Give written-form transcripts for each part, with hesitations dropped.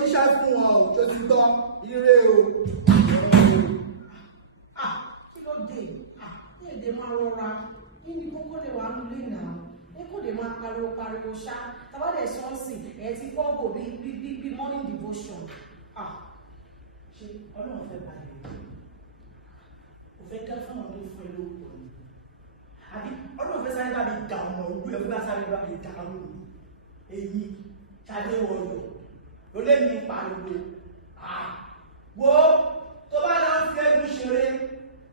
jíṣẹ́ fún wọn o tó ti gbọ́ ire o. Kí ló dé? Èdè máa rọra níbi kókó lè wà nílé náà. Kó lè máa pariwo ṣá. Tàbá dẹ̀ sọ́ọ̀sì ẹ̀ ti fọ́gbò bí morning devotion. Ṣé Ọlọ́run fẹ́ balẹ̀? Kò fẹ́ dá fún àwọn tó fún ẹ lóko ni. Àbí Ọlọ́run fẹ́ sáré bá mi dà ọmọ ògbó ẹ̀ fún bá sáré bá mi dà ọmọ ògbó. Èyí ṣadé wọ̀nyọ̀ ló lé mi pariwo. Wo tó bá lọ fi ẹnu ṣeré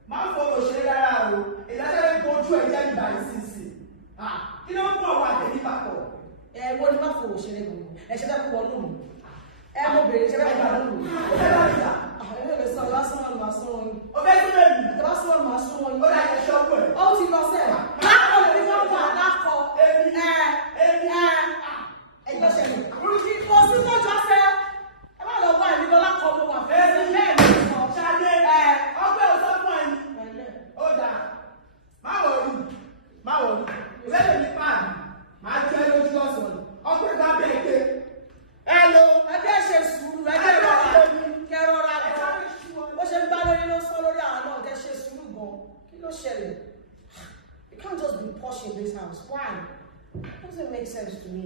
má fọwọ́ ṣeré rárá o. Ìdájọ́ ń kojú ẹ̀ jẹ́ ìgbà ìsinsìn. Kí ló ń pọ̀ wá tẹ̀lé papọ̀? Wọ́n ní má fọwọ́ ṣeré gbogbo. Ẹ ṣe fẹ́ kó wọnú mi. Mo bèrè ṣe fẹ́ kó wọnú mi. Ó fẹ́ bá mi dà. Lásán lásán wọn. Ó fẹ́ tún lè mú. Lásán máa sún wọn. Ó dà yẹ ṣọ́kù ẹ̀. Ó ti lọ sẹ́ẹ̀. Lákọ̀ lè fi wọ́n wà lákọ̀. Ẹgbẹ́ ṣẹlẹ̀. Kò sí mọ́jọ́ sẹ́. Ẹ má lọ wá ìlú lákọ̀ ló wà fún ẹsẹ̀ bẹ́ẹ̀ ni sọ. Ṣadé ọgbẹ́ òsọ fún ẹni. Ó dà. Má wọ̀lú. Ìfẹ́ lè ní páàdì. Màá jẹ́ lójú ọ̀sán. Ọgbẹ́ bá bẹ̀ ké. Hello. Ẹgbẹ́ ṣe sùúrù. Ẹgbẹ́ rọra. Kẹrọra gan. Bó ṣe ń gbá lórí ló sọ lórí àwọn náà kẹ́ ṣe sùúrù gan. Kí ló ṣẹlẹ̀? You can't just be posh in this house. Why? It doesn't make sense to me.